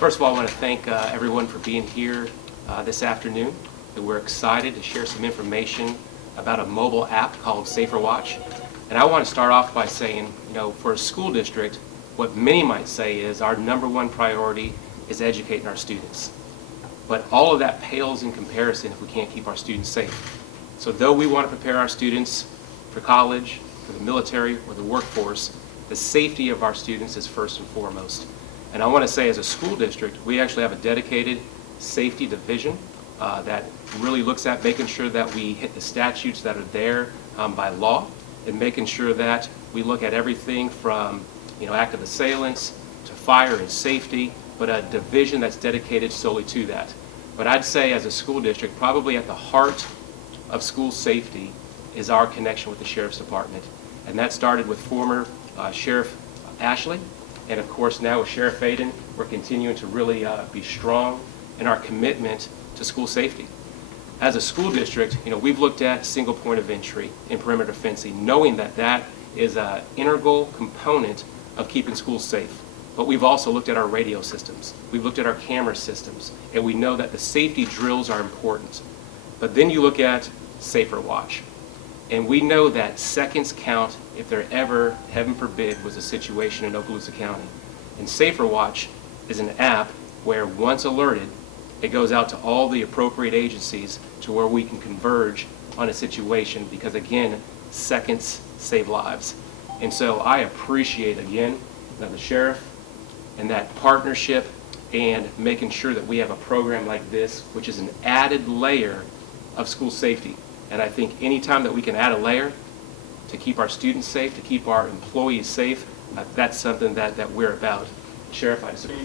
First of all, I want to thank everyone for being here this afternoon. We're excited to share some information about a mobile app called SaferWatch. And I want to start off by saying, for a school district, what many might say is our #1 priority is educating our students. But all of that pales in comparison if we can't keep our students safe. So though we want to prepare our students for college, for the military, or the workforce, the safety of our students is first and foremost. And I want to say, as a school district, we actually have a dedicated safety division that really looks at making sure that we hit the statutes that are there by law, and making sure that we look at everything from active assailants to fire and safety, but a division that's dedicated solely to that. But I'd say, as a school district, probably at the heart of school safety is our connection with the Sheriff's Department. And that started with former Sheriff Ashley, and of course now with Sheriff Aiden, we're continuing to really be strong in our commitment to school safety. As a school district, we've looked at single point of entry and perimeter fencing, knowing that that is an integral component of keeping schools safe. But we've also looked at our radio systems, we've looked at our camera systems, and we know that the safety drills are important. But then you look at SaferWatch, and we know that seconds count if there ever, heaven forbid, was a situation in Okaloosa County. And SaferWatch is an app where, once alerted, it goes out to all the appropriate agencies to where we can converge on a situation, because again, seconds save lives. And so I appreciate, again, the sheriff and that partnership, and making sure that we have a program like this, which is an added layer of school safety. And I think anytime that we can add a layer to keep our students safe, to keep our employees safe, that's something that we're about. Sheriff, I disagree.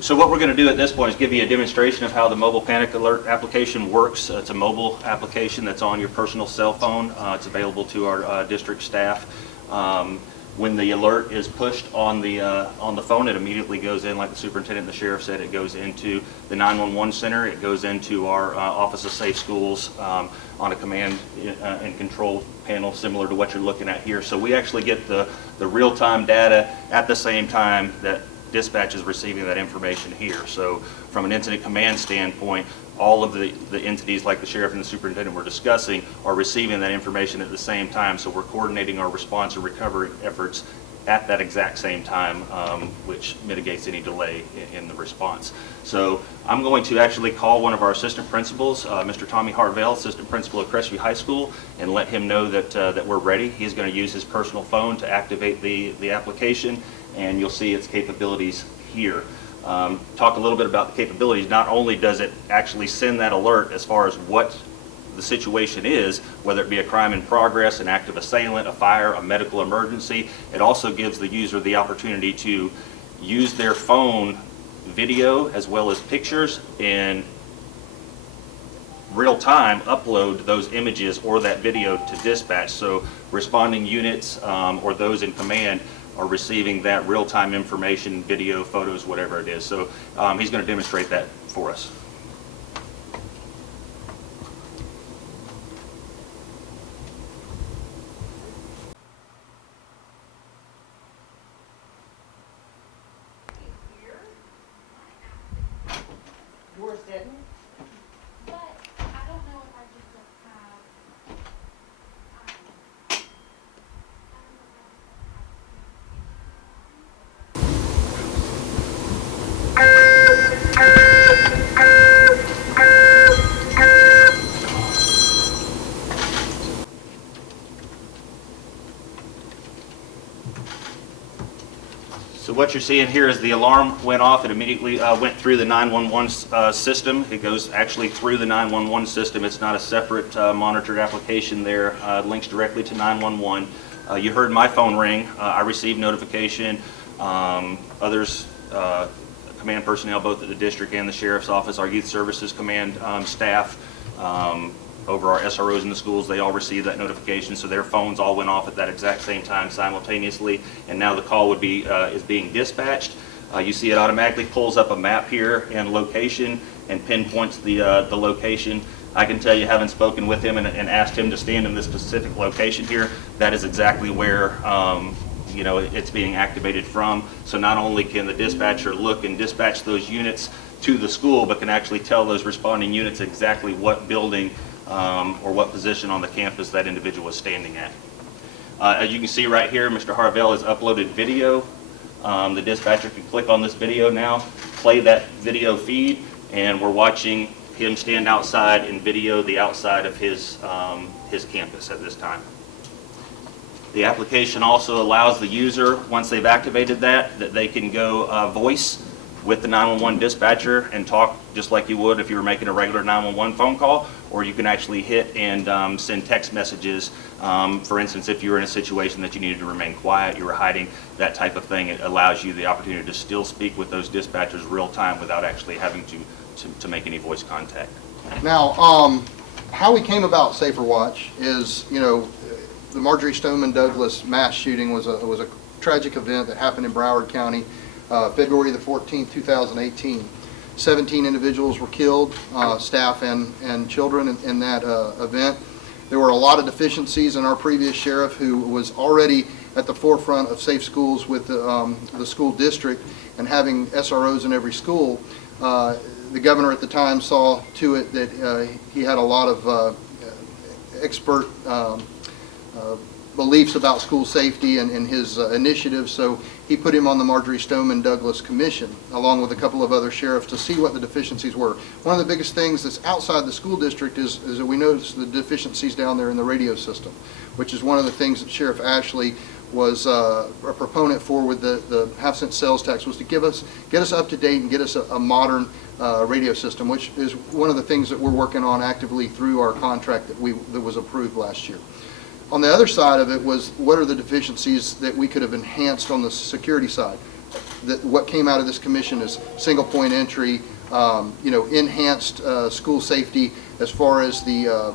So what we're going to do at this point is give you a demonstration of how the mobile panic alert application works. It's a mobile application that's on your personal cell phone. It's available to our district staff. When the alert is pushed on the phone, it immediately goes in, like the superintendent and the sheriff said, it goes into the 911 center. It goes into our Office of Safe Schools on a command and control panel similar to what you're looking at here. So we actually get the real-time data at the same time that dispatch is receiving that information here. So from an incident command standpoint, all of the entities like the sheriff and the superintendent we're discussing are receiving that information at the same time. So we're coordinating our response and recovery efforts at that exact same time, which mitigates any delay in the response. So I'm going to actually call one of our assistant principals, Mr. Tommy Harvell, assistant principal at Crestview High School, and let him know that we're ready. He's going to use his personal phone to activate the application, and you'll see its capabilities here. Talk a little bit about the capabilities. Not only does it actually send that alert as far as what the situation is, whether it be a crime in progress, an active assailant, a fire, a medical emergency, it also gives the user the opportunity to use their phone video as well as pictures in real time, upload those images or that video to dispatch. So responding units or those in command are receiving that real-time information, video, photos, whatever it is. So he's going to demonstrate that for us. Yours didn't? But I don't know if I just don't have, So what you're seeing here is the alarm went off. It immediately went through the 911 system. It goes actually through the 911 system. It's not a separate monitored application there. It links directly to 911. You heard my phone ring. I received notification. Others, command personnel, both at the district and the sheriff's office, our youth services command staff, over our SROs in the schools, they all received that notification, so their phones all went off at that exact same time simultaneously, and now the call would be is being dispatched. You see it automatically pulls up a map here and location and pinpoints the location. I can tell you, having spoken with him and asked him to stand in this specific location here, that is exactly where it's being activated from. So not only can the dispatcher look and dispatch those units to the school, but can actually tell those responding units exactly what building or what position on the campus that individual is standing at. As you can see right here, Mr. Harvell has uploaded video. The dispatcher can click on this video now, play that video feed, and we're watching him stand outside and video the outside of his campus at this time. The application also allows the user, once they've activated that they can go voice with the 911 dispatcher and talk just like you would if you were making a regular 911 phone call, or you can actually hit and send text messages. For instance, if you were in a situation that you needed to remain quiet, you were hiding, that type of thing, it allows you the opportunity to still speak with those dispatchers real time without actually having to make any voice contact. Now, how we came about SaferWatch is, the Marjorie Stoneman Douglas mass shooting was a tragic event that happened in Broward County, February the 14th, 2018. 17 individuals were killed, staff and children in that event. There were a lot of deficiencies in our previous sheriff, who was already at the forefront of safe schools with the school district and having SROs in every school. The governor at the time saw to it that he had a lot of expert beliefs about school safety and his initiatives, so he put him on the Marjorie Stoneman Douglas Commission, along with a couple of other sheriffs, to see what the deficiencies were. One of the biggest things that's outside the school district is that we noticed the deficiencies down there in the radio system, which is one of the things that Sheriff Ashley was a proponent for with the half-cent sales tax, was to get us up to date and get us a modern radio system, which is one of the things that we're working on actively through our contract that was approved last year. On the other side of it was, what are the deficiencies that we could have enhanced on the security side? What came out of this commission is single point entry, enhanced school safety as far as the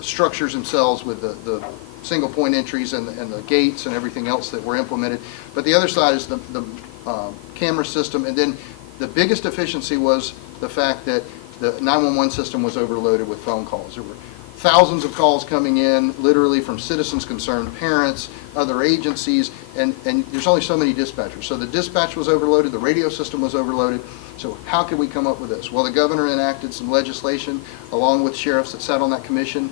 structures themselves with the single point entries and the gates and everything else that were implemented. But the other side is the camera system, and then the biggest deficiency was the fact that the 911 system was overloaded with phone calls. There were thousands of calls coming in, literally from citizens concerned, parents, other agencies, and there's only so many dispatchers. So the dispatch was overloaded, the radio system was overloaded. So how could we come up with this? Well, the governor enacted some legislation along with sheriffs that sat on that commission,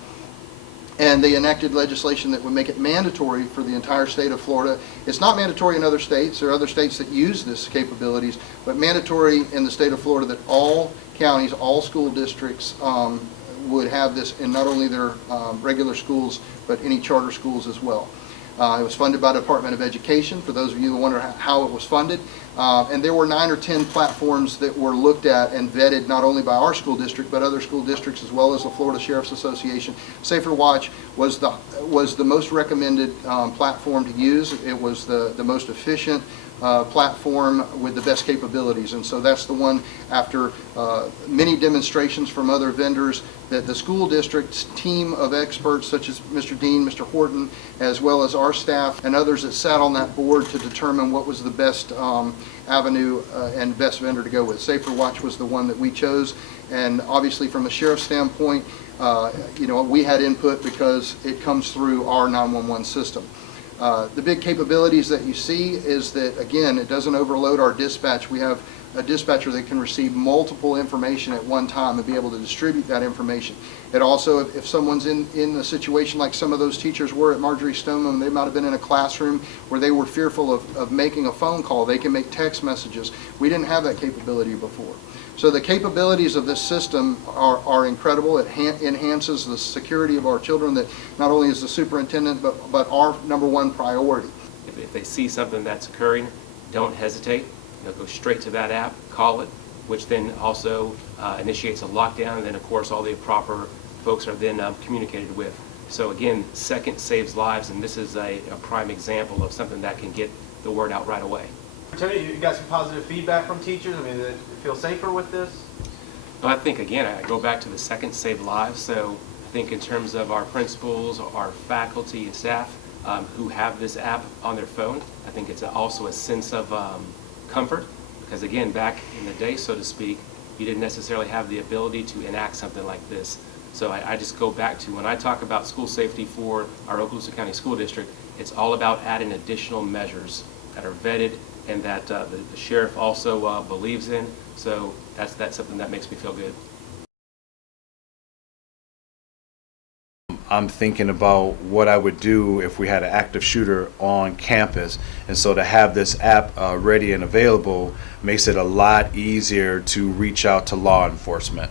and they enacted legislation that would make it mandatory for the entire state of Florida. It's not mandatory in other states. There are other states that use this capabilities, but mandatory in the state of Florida that all counties, all school districts would have this in not only their regular schools, but any charter schools as well. It was funded by the Department of Education, for those of you who wonder how it was funded. And there were 9 or 10 platforms that were looked at and vetted not only by our school district, but other school districts as well as the Florida Sheriff's Association. SaferWatch was the most recommended platform to use. It was the most efficient platform with the best capabilities, and so that's the one, after many demonstrations from other vendors, that the school district's team of experts such as Mr. Dean, Mr. Horton, as well as our staff and others that sat on that board to determine what was the best avenue and best vendor to go with. SaferWatch was the one that we chose, and obviously from a sheriff's standpoint, we had input because it comes through our 911 system. The big capabilities that you see is that, again, it doesn't overload our dispatch. We have a dispatcher that can receive multiple information at one time and be able to distribute that information. It also, if someone's in a situation like some of those teachers were at Marjorie Stoneman, they might have been in a classroom where they were fearful of making a phone call. They can make text messages. We didn't have that capability before. So the capabilities of this system are incredible. It enhances the security of our children, that not only is the superintendent, but our #1 priority. If they see something that's occurring, don't hesitate. Go straight to that app, call it, which then also initiates a lockdown, and then of course all the proper folks are then communicated with. So again, second saves lives, and this is a prime example of something that can get the word out right away. Tony, you got some positive feedback from teachers? I mean, do they feel safer with this? Well, I think, again, I go back to the second save lives. So I think in terms of our principals, our faculty and staff who have this app on their phone, I think it's also a sense of comfort, because again, back in the day, so to speak, you didn't necessarily have the ability to enact something like this. So I just go back to when I talk about school safety for our Okaloosa County School District, it's all about adding additional measures that are vetted and that the sheriff also believes in. So that's something that makes me feel good. I'm thinking about what I would do if we had an active shooter on campus. And so to have this app ready and available makes it a lot easier to reach out to law enforcement.